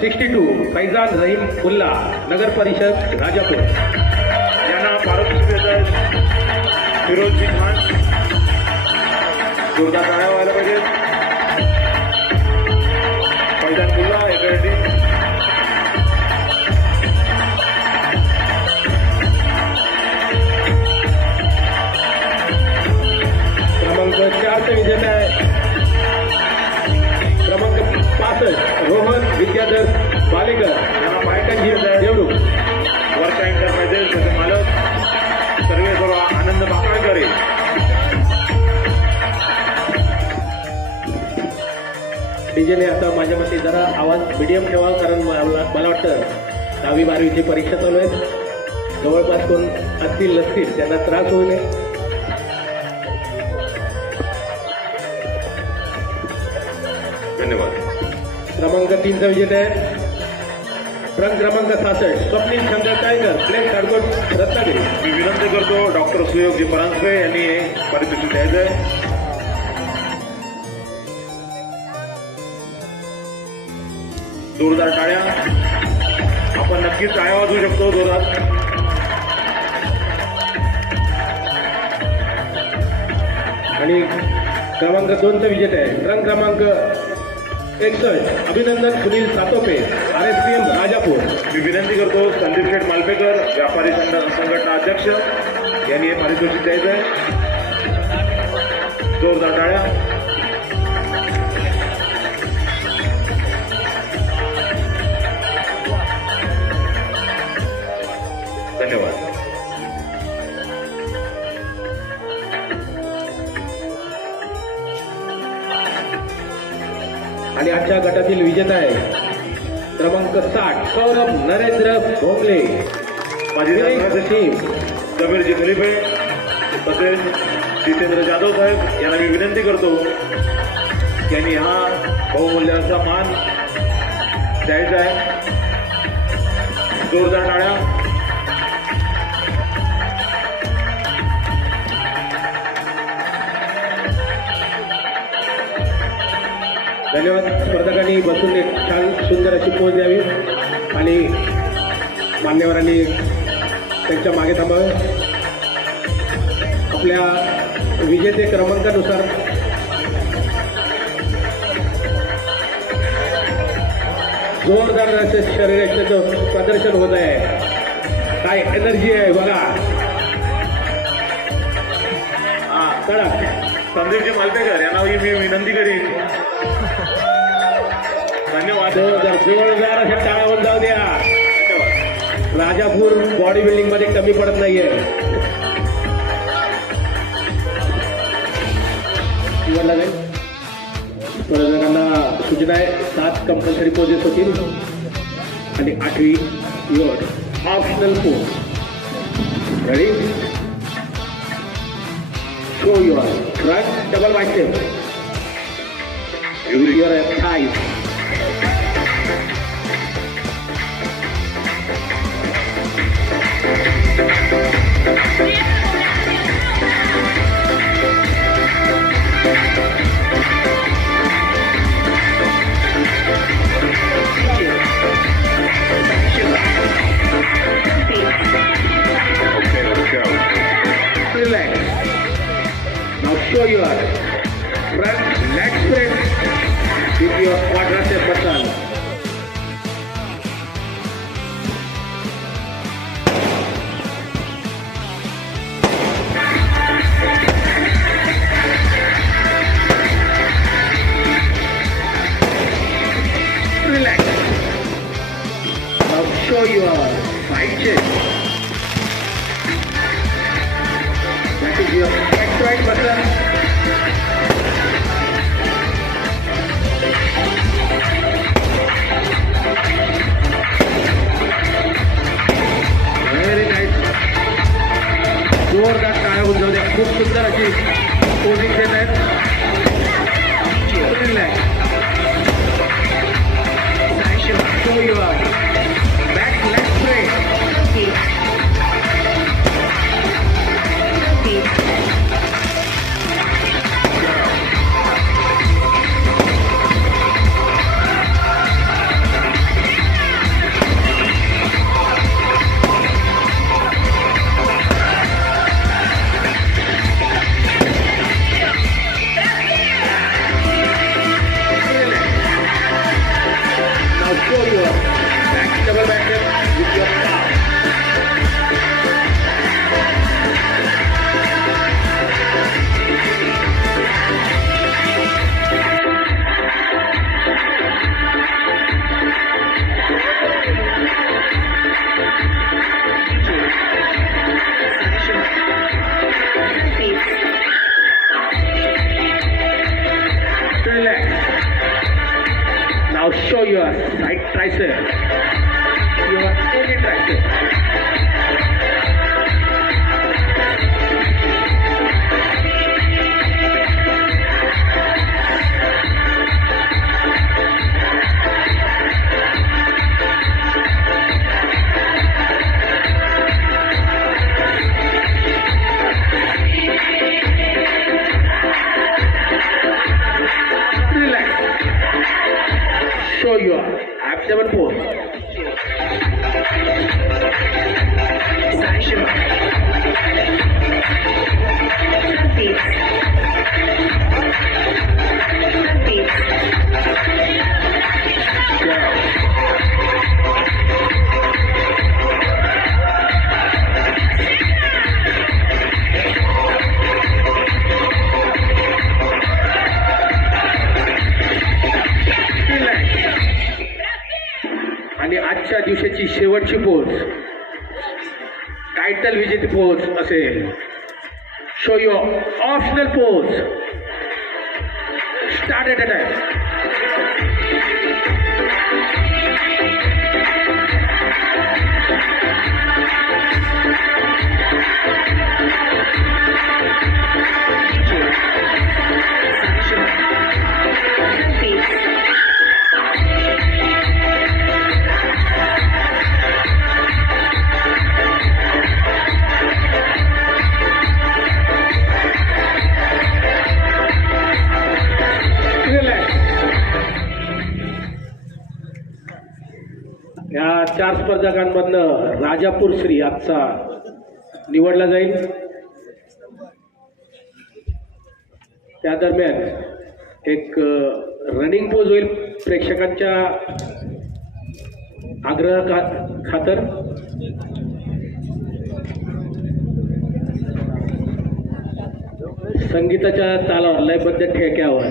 Sixty two Faizan Rahim Ulla नगर परिषद राजापूर. यांना पारितोषिक फिरोज आहेत खान. जोरदार टाळ्या व्हायला पाहिजे फैजान उल्ला एकडे डीजेने आता माझ्या मते जरा आवाज मिडियम ठेवा कारण मला वाटतं दहावी बारावीची परीक्षा चालू आहे जवळपास कोण असतील नसतील त्यांना त्रास होऊ नये धन्यवाद. क्रमांक तीनचा विजेता आहे. ट्रक क्रमांक सहासष्ट स्वप्नील शंकर टायगर प्लेन कारकोट रत्नागिरी. मी विनंती करतो डॉक्टर सुयोगजी परांजपे यांनी हे पारितोषिक द्यायचं आहे. जोरदार टाळ्या. आपण नक्कीच टाळ्या वाजवू शकतो जोरात आणि क्रमांक दोनचा विजेता आहे. रंग क्रमांक एकसष्ट. अभिनंदन Sunil Satope R S P M Rajapur. मी विनंती करतो संदीप शेठ मालपेकर व्यापारी संघ- संघटना अध्यक्ष यांनी हे पारितोषिक द्यायचं आहे जोरदार टाळ्या. आणि आजच्या गटातील विजेता आहे क्रमांक साठ सौरभ नरेंद्र भोंगले. माझी कबीरजी खलिफे तसेच जितेंद्र जाधव साहेब यांना मी विनंती करतो की यांनी हा बहुमूल्याचा मान द्यायचा आहे. जोरदार टाळ्या धन्यवाद. स्पर्धकांनी बसून एक छान सुंदर अशी पोच द्यावी. आणि मान्यवरांनी त्यांच्या मागे थांबावे. आपल्या विजेते क्रमांकानुसार जोरदार असे शरीराचं प्रदर्शन होत आहे काय एनर्जी आहे बघा. हा कळा संदीपजी मालपेकर यांना मी विनंती करीन. धन्यवाद जोरदार जोरदार अशा टाळावर जाऊ द्या. राजापूर बॉडी बिल्डिंगमध्ये कमी पडत नाहीये. निवडला स्पर्धकांना सूचना आहे सात कंपल्सरी पोजेस होतील. आणि आठवी your optional pose ready show your front double bicep your five खूप सुंदर अशी पोझिंग देत आहेत. नाही I said. ही शेवटची पोज टायटल विजिट पोच असेल. Show your optional pose start at a time चार राजापूर श्री आजचा निवडला जाईल. त्या दरम्यान एक रनिंग पोज होईल प्रेक्षकांच्या आग्रह खा खातर. संगीताच्या तालावर लयबद्ध ठेक्यावर.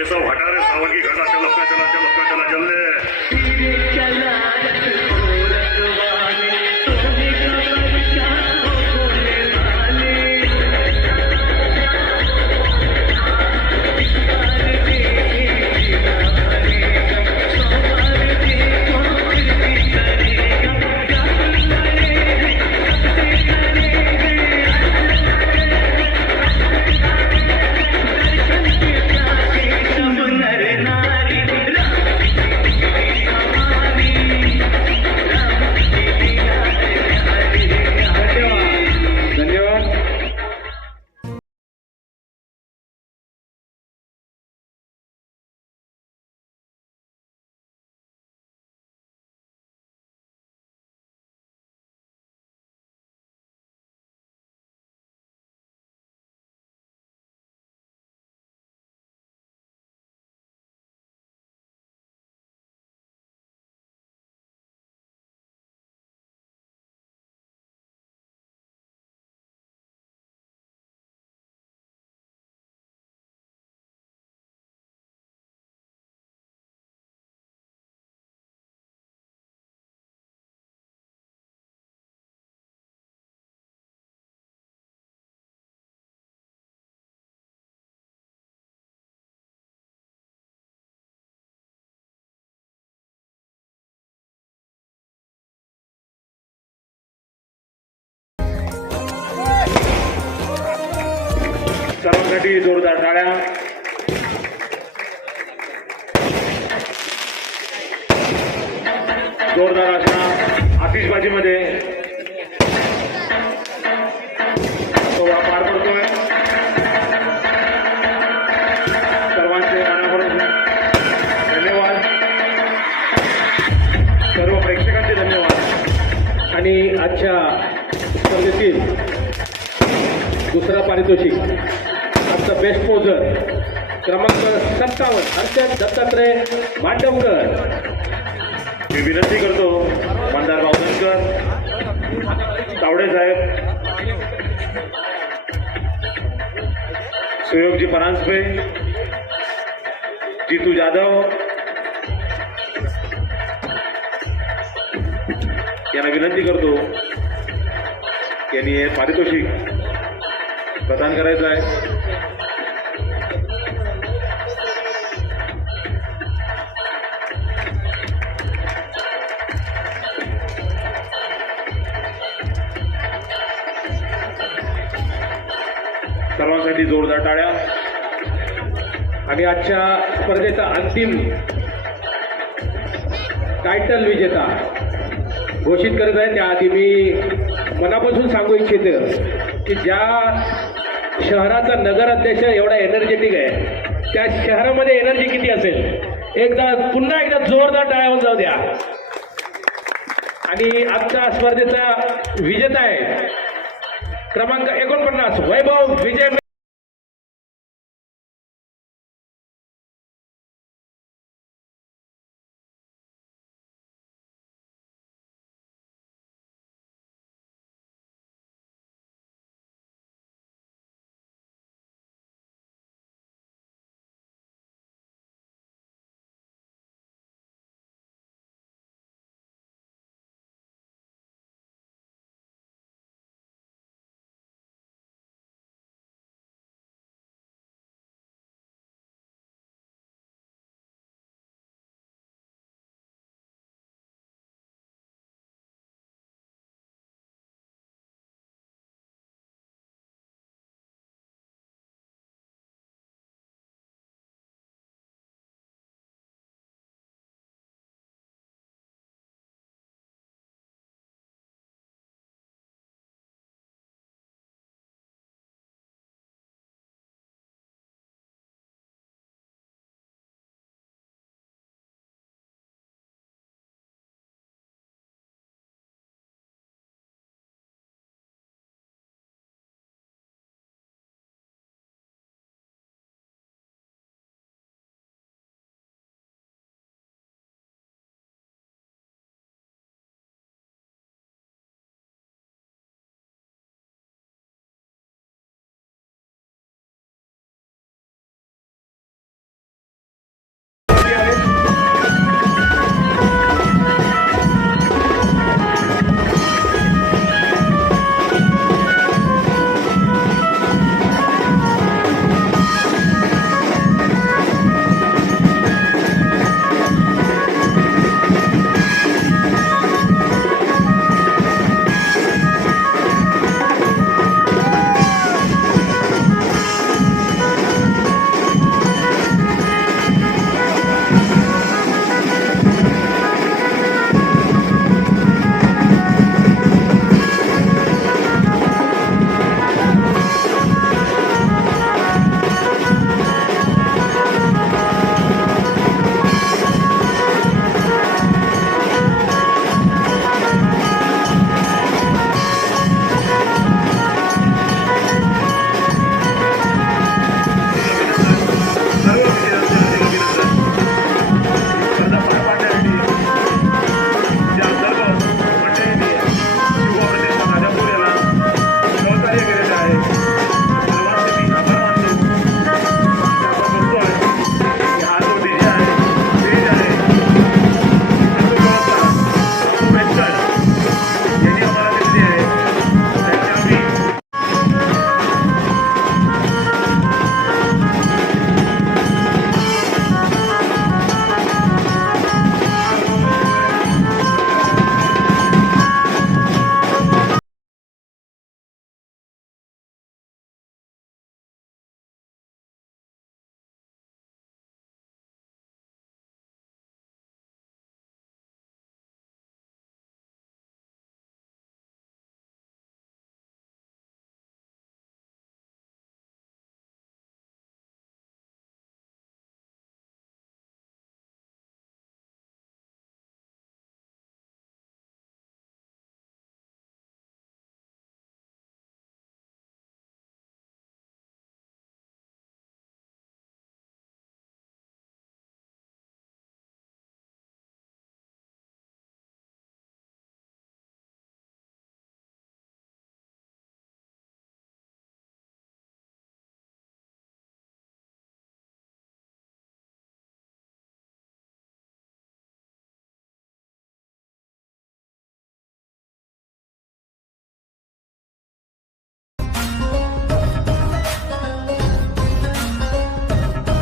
ये सब हटा रहे सावन की घटा चल अपना चला चल अपना चला जल्दी साठी जोरदार टाळ्या. जोरदार अशा आतिषबाजीमध्ये सोहळा पार पडतोय. सर्वांचे मनापासून धन्यवाद. सर्व प्रेक्षकांचे धन्यवाद. आणि आजच्या स्पर्धेतील दुसरा पारितोषिक आमचं बेस्ट पोझर क्रमांक सत्तावन्न हर्षद दत्तात्रय मांडवकर. मी विनंती करतो मंदार बावधनकर तावडे साहेब सुयोगजी परांजपे जितू जाधव यांना विनंती करतो यांनी हे पारितोषिक प्रदान करायचं आहे. जोरदार टाळ्या. आणि आजच्या स्पर्धेचा अंतिम टायटल विजेता घोषित करत आहे. त्याआधी मी मनापासून सांगू इच्छित की ज्या शहराचा नगराध्यक्ष एवढा एनर्जेटिक आहे त्या शहरामध्ये एनर्जी किती असेल? एकदा पुन्हा एकदा जोरदार टाळ्यावर जाऊ द्या. आणि आजच्या स्पर्धेचा विजेता आहे क्रमांक एकोणपन्नास वैभव विजय